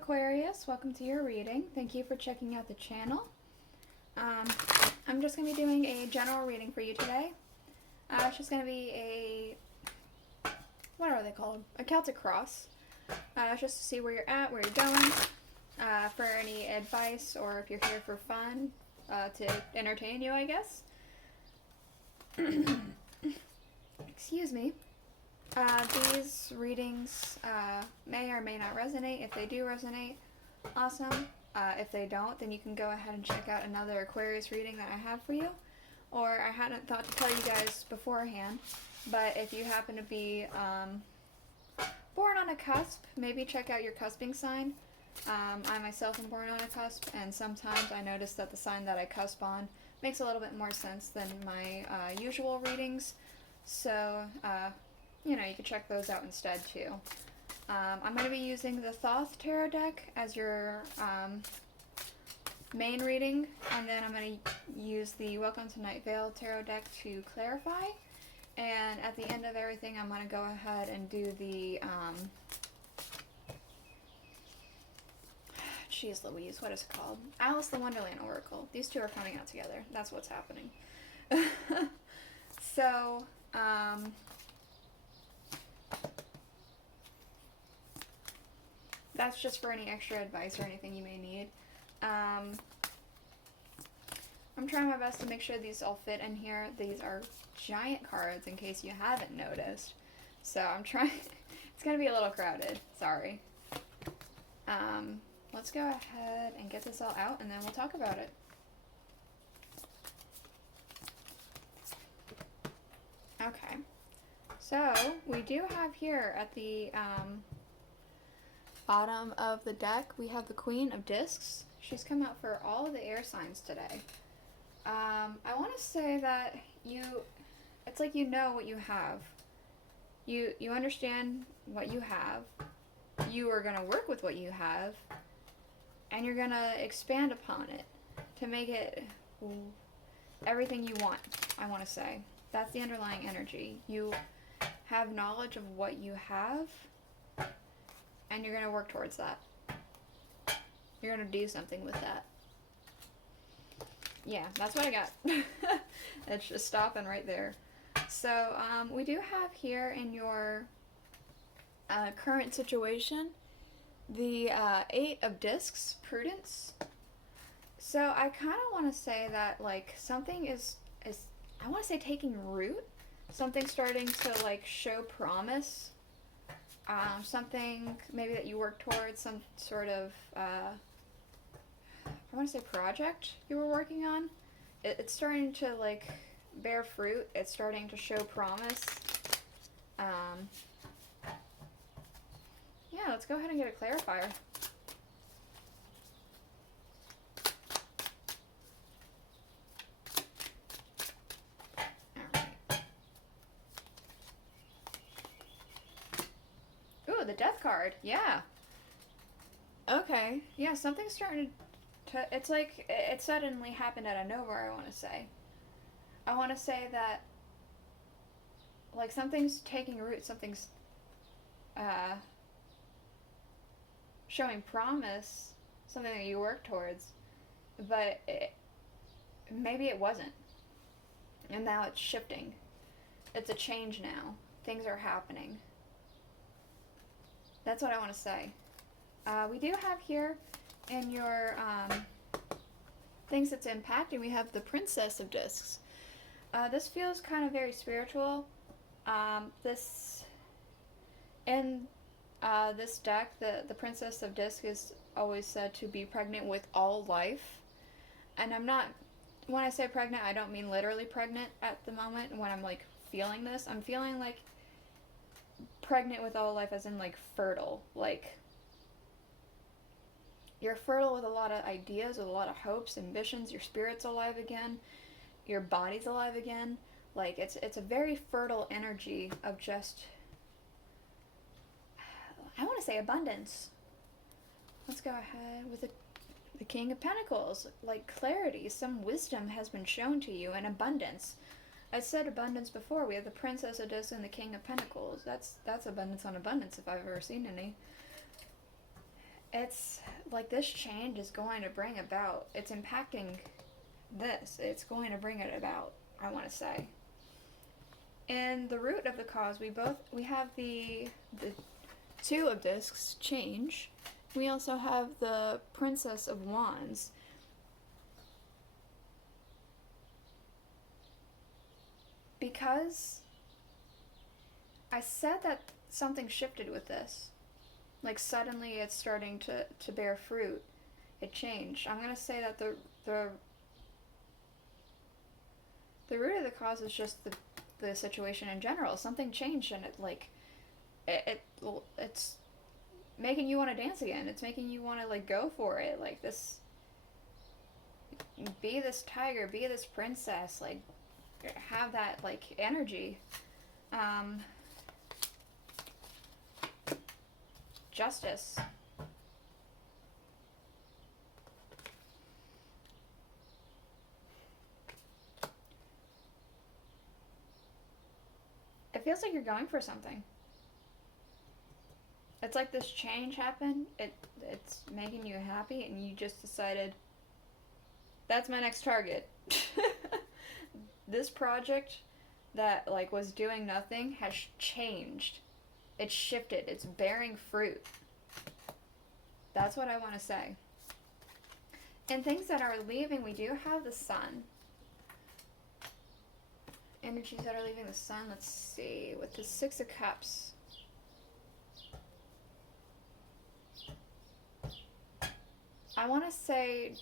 Aquarius, welcome to your reading. Thank you for checking out the channel. I'm just going to be doing a general reading for you today. It's just going to be what are they called? A Celtic cross. Just to see where you're at, where you're going, for any advice, or if you're here for fun, to entertain you, I guess. Excuse me. These readings may or may not resonate. If they do resonate, awesome. If they don't, then you can go ahead and check out another Aquarius reading that I have for you. Or I hadn't thought to tell you guys beforehand, but if you happen to be born on a cusp, maybe check out your cusping sign. I myself am born on a cusp, and sometimes I notice that the sign that I cusp on makes a little bit more sense than my usual readings. So, you could check those out instead too. I'm going to be using the Thoth tarot deck as your main reading, and then I'm going to use the Welcome to Night Vale tarot deck to clarify. And at the end of everything, I'm going to go ahead and do the, geez Louise, what is it called? Alice the Wonderland Oracle. These two are coming out together. That's what's happening. So, that's just for any extra advice or anything you may need. I'm trying my best to make sure these all fit in here. These are giant cards, in case you haven't noticed. So I'm trying. It's going to be a little crowded. Sorry. Let's go ahead and get this all out, and then we'll talk about it. Okay. So we do have here at the bottom of the deck, we have the Queen of Discs. She's come out for all of the air signs today. I want to say that it's like you know what you have. You understand what you have. You are going to work with what you have, and you're going to expand upon it to make it everything you want, I want to say. That's the underlying energy. You have knowledge of what you have, and you're going to work towards that. You're going to do something with that. Yeah, that's what I got. It's just stopping right there. So, we do have here in your current situation the Eight of Discs, Prudence. So, I kind of want to say that, like, something is I want to say taking root. Something starting to, like, show promise. Something maybe that you work towards, some sort of, I want to say project you were working on. It's starting to, like, bear fruit. It's starting to show promise. Yeah, let's go ahead and get a clarifier. Ooh, the Death card. Yeah. Okay. Yeah, something's starting to... It's like it suddenly happened out of nowhere, I want to say. I want to say that, like, something's taking root, something's showing promise, something that you work towards, but maybe it wasn't. And now it's shifting. It's a change now. Things are happening. That's what I want to say. We do have here in your things that's impacting, we have the Princess of Discs. This feels kind of very spiritual. This deck, the Princess of Discs is always said to be pregnant with all life. And when I say pregnant, I don't mean literally pregnant at the moment when I'm, like, feeling this. I'm feeling, like, pregnant with all life as in, like, fertile. Like, you're fertile with a lot of ideas, with a lot of hopes, ambitions. Your spirit's alive again. Your body's alive again. Like, it's a very fertile energy of just, I want to say abundance. Let's go ahead with the King of Pentacles. Like, clarity, some wisdom has been shown to you, and abundance. I said abundance before. We have the Princess of Discs and the King of Pentacles. That's abundance on abundance if I've ever seen any. it's like this change is going to bring about, it's impacting this. It's going to bring it about, I want to say. And the root of the cause, we have the Two of Discs change. We also have the Princess of Wands. Because I said that something shifted with this. Like suddenly it's starting to bear fruit. It changed. I'm going to say that the root of the cause is just the situation in general. Something changed, and it's making you want to dance again. It's making you want to like go for it. Like this, be this tiger, be this princess, like have that like energy. Justice. It feels like you're going for something. It's like this change happened. It's making you happy, and you just decided, that's my next target. This project that like was doing nothing has changed. It's shifted. It's bearing fruit. That's what I want to say. And things that are leaving, we do have the sun. Energies that are leaving the sun, let's see. With the Six of Cups. I want to say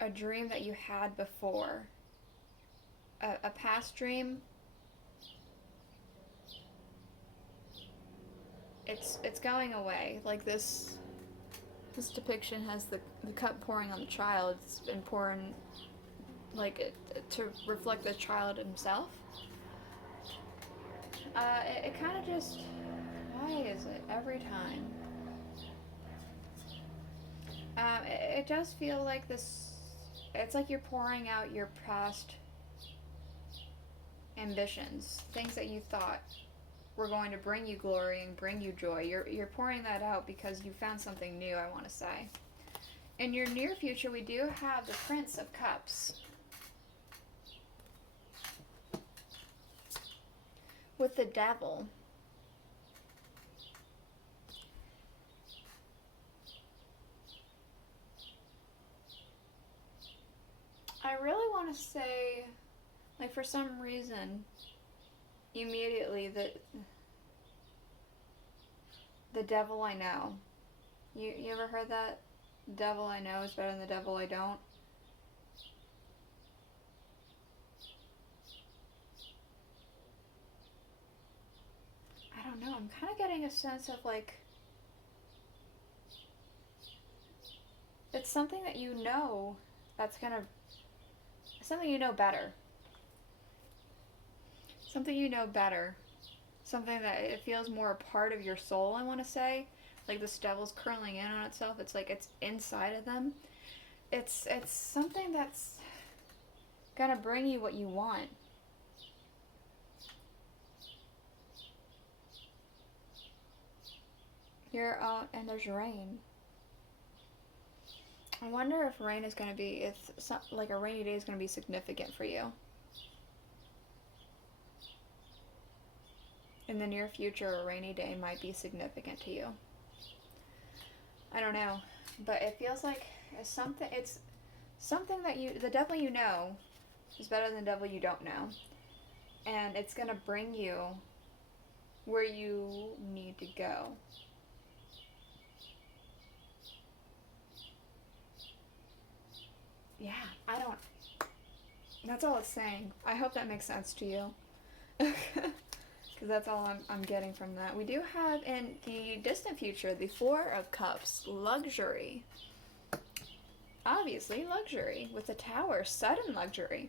a dream that you had before. A past dream. It's going away. Like this depiction has the cup pouring on the child. It's been pouring like to reflect the child himself. It kind of just, why is it every time? It does feel like this, it's like you're pouring out your past ambitions, things that you thought were going to bring you glory and bring you joy. You're pouring that out because you found something new, I want to say. In your near future, we do have the Prince of Cups. With the Devil. I really want to say, like for some reason, immediately the devil I know. You ever heard that? Devil I know is better than the devil I don't. I don't know. I'm kind of getting a sense of like, it's something that you know that's gonna, something you know better. Something you know better. Something that it feels more a part of your soul, I want to say. Like this devil's curling in on itself. It's like it's inside of them. It's something that's gonna bring you what you want. Here, and there's rain. I wonder if rain is gonna be, like a rainy day is gonna be significant for you. In the near future, a rainy day might be significant to you. I don't know, but it feels like it's something that the devil you know is better than the devil you don't know. And it's going to bring you where you need to go. Yeah, that's all it's saying. I hope that makes sense to you. Because that's all I'm getting from that. We do have in the distant future the Four of Cups, luxury. Obviously, luxury. With the Tower, sudden luxury.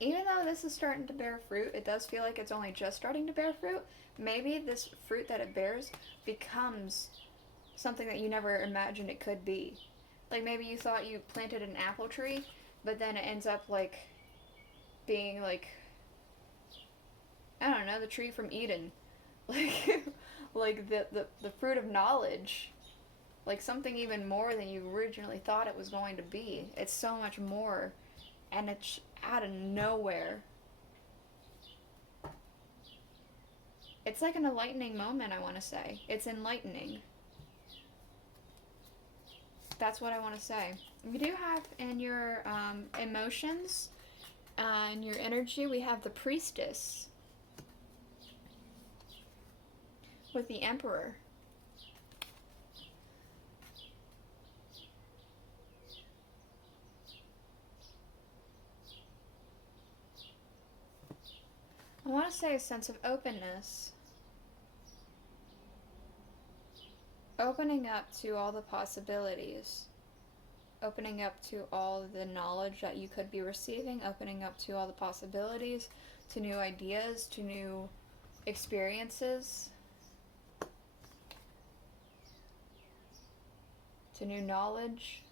Even though this is starting to bear fruit, it does feel like it's only just starting to bear fruit. Maybe this fruit that it bears becomes something that you never imagined it could be. Like maybe you thought you planted an apple tree, but then it ends up like being like, I don't know, the tree from Eden. like the fruit of knowledge, like something even more than you originally thought it was going to be. It's so much more, and it's out of nowhere. It's like an enlightening moment, I want to say. It's enlightening. That's what I want to say. We do have in your emotions, in your energy, we have the priestess with the emperor. I want to say a sense of openness. Opening up to all the possibilities. Opening up to all the knowledge that you could be receiving. Opening up to all the possibilities, to new ideas, to new experiences, to new knowledge.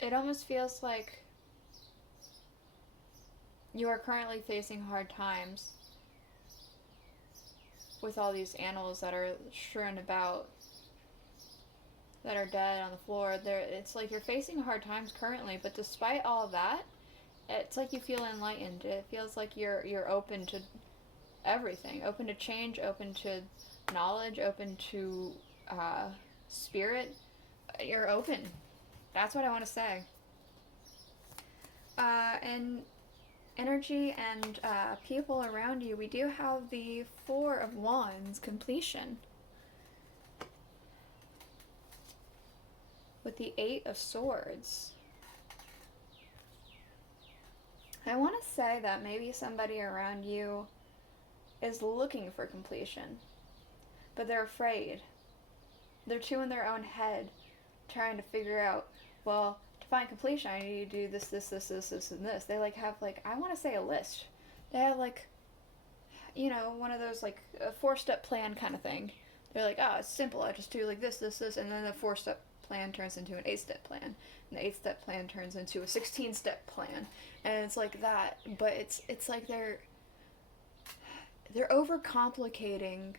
It almost feels like you are currently facing hard times with all these animals that are strewn about, that are dead on the floor. It's like you're facing hard times currently, but despite all that, it's like you feel enlightened. It feels like you're open to everything, open to change, open to knowledge, open to spirit. You're open. That's what I want to say. And energy and people around you, we do have the Four of Wands, completion, with the Eight of Swords. I want to say that maybe somebody around you is looking for completion, but they're afraid. They're too in their own head, trying to figure out, well, to find completion, I need to do this, this, this, this, this, and this. They have I want to say a list. They have one of those a 4-step plan kind of thing. They're like, oh, it's simple. I just do this, this, this, and then the 4-step plan turns into an 8-step plan, and the 8-step plan turns into a 16-step plan, and it's like that. But it's like they're overcomplicating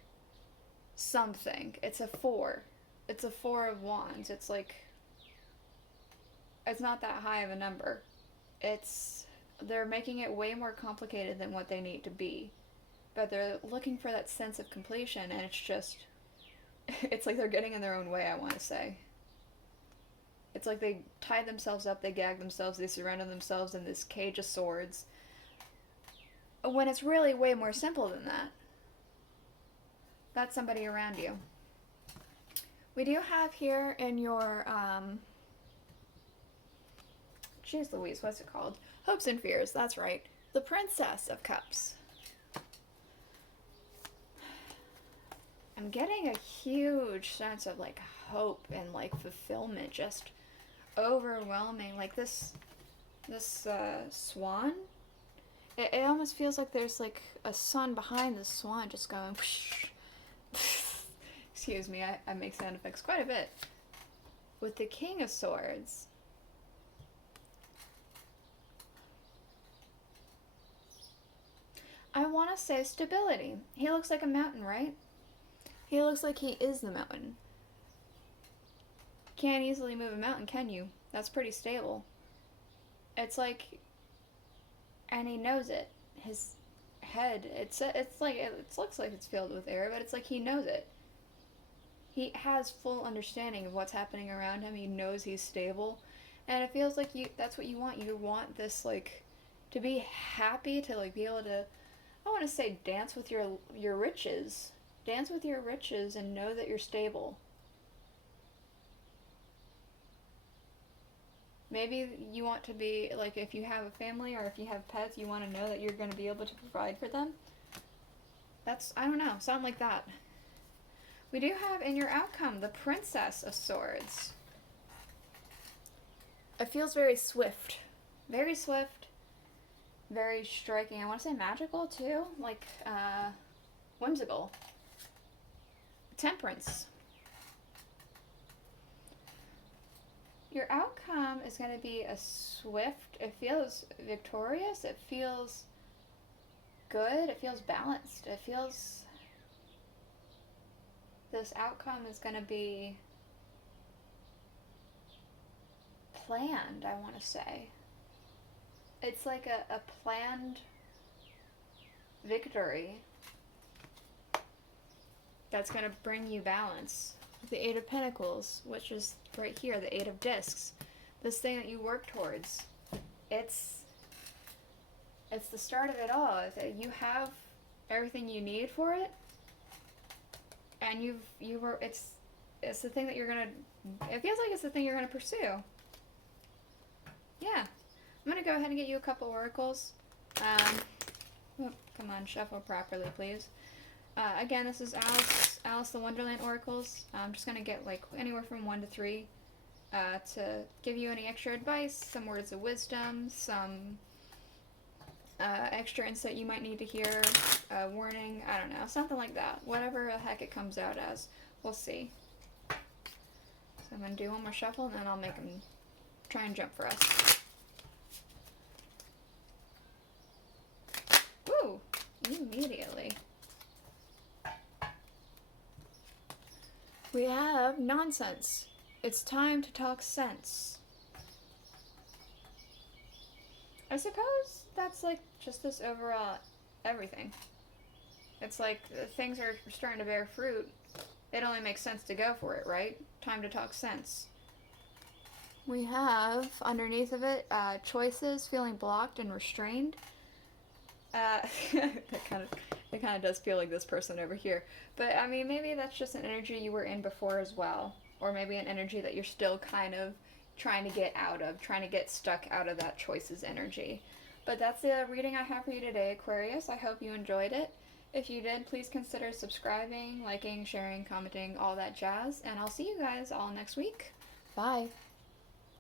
something. It's a 4. It's a 4 of Wands. It's not that high of a number. They're making it way more complicated than what they need to be. But they're looking for that sense of completion, and it's like they're getting in their own way, I want to say. It's like they tie themselves up, they gag themselves, they surround themselves in this cage of swords, when it's really way more simple than that. That's somebody around you. We do have here in your, jeez Louise, what's it called? Hopes and Fears, that's right. The Princess of Cups. I'm getting a huge sense of hope and fulfillment, just overwhelming. This swan, it almost feels like there's a sun behind the swan just going whoosh. Excuse me, I make sound effects quite a bit. With the King of Swords, I want to say stability. He looks like a mountain, right? He looks like he is the mountain. Can't easily move a mountain, can you? That's pretty stable. It's and he knows it. His head, it looks like it's filled with air, but it's like he knows it. He has full understanding of what's happening around him. He knows he's stable, and it feels like that's what you want. You want this to be happy, to be able to, I want to say, dance with your riches. Dance with your riches and know that you're stable. Maybe you want to be, if you have a family or if you have pets, you want to know that you're going to be able to provide for them. I don't know, something like that. We do have in your outcome the Princess of Swords. It feels very swift. Very swift. Very striking. I want to say magical too. Whimsical. Temperance. Your outcome is going to be a swift, it feels victorious, it feels good, it feels balanced, it feels... This outcome is going to be planned, I want to say. It's like a planned victory that's going to bring you balance. The Eight of Pentacles, which is right here, the Eight of Discs. This thing that you work towards. It's the start of it all. You have everything you need for it, and it's the thing that you're gonna. It feels like it's the thing you're gonna pursue. Yeah, I'm gonna go ahead and get you a couple oracles. Oh, come on, shuffle properly, please. Again, this is Alice the Wonderland oracles. I'm just gonna get like anywhere from 1 to 3 to give you any extra advice, some words of wisdom, some extra insight you might need to hear, warning, I don't know, something like that. Whatever the heck it comes out as. We'll see. So I'm going to do one more shuffle, and then I'll make them try and jump for us. Woo! Immediately. We have nonsense. It's time to talk sense. I suppose that's like just this overall everything. It's like things are starting to bear fruit. It only makes sense to go for it, right? Time to talk sense. We have underneath of it choices, feeling blocked and restrained. It kind of does feel like this person over here. But I mean, maybe that's just an energy you were in before as well, or maybe an energy that you're still kind of trying to get out of, trying to get stuck out of that choices energy. But that's the reading I have for you today, Aquarius. I hope you enjoyed it. If you did, please consider subscribing, liking, sharing, commenting, all that jazz. And I'll see you guys all next week. Bye.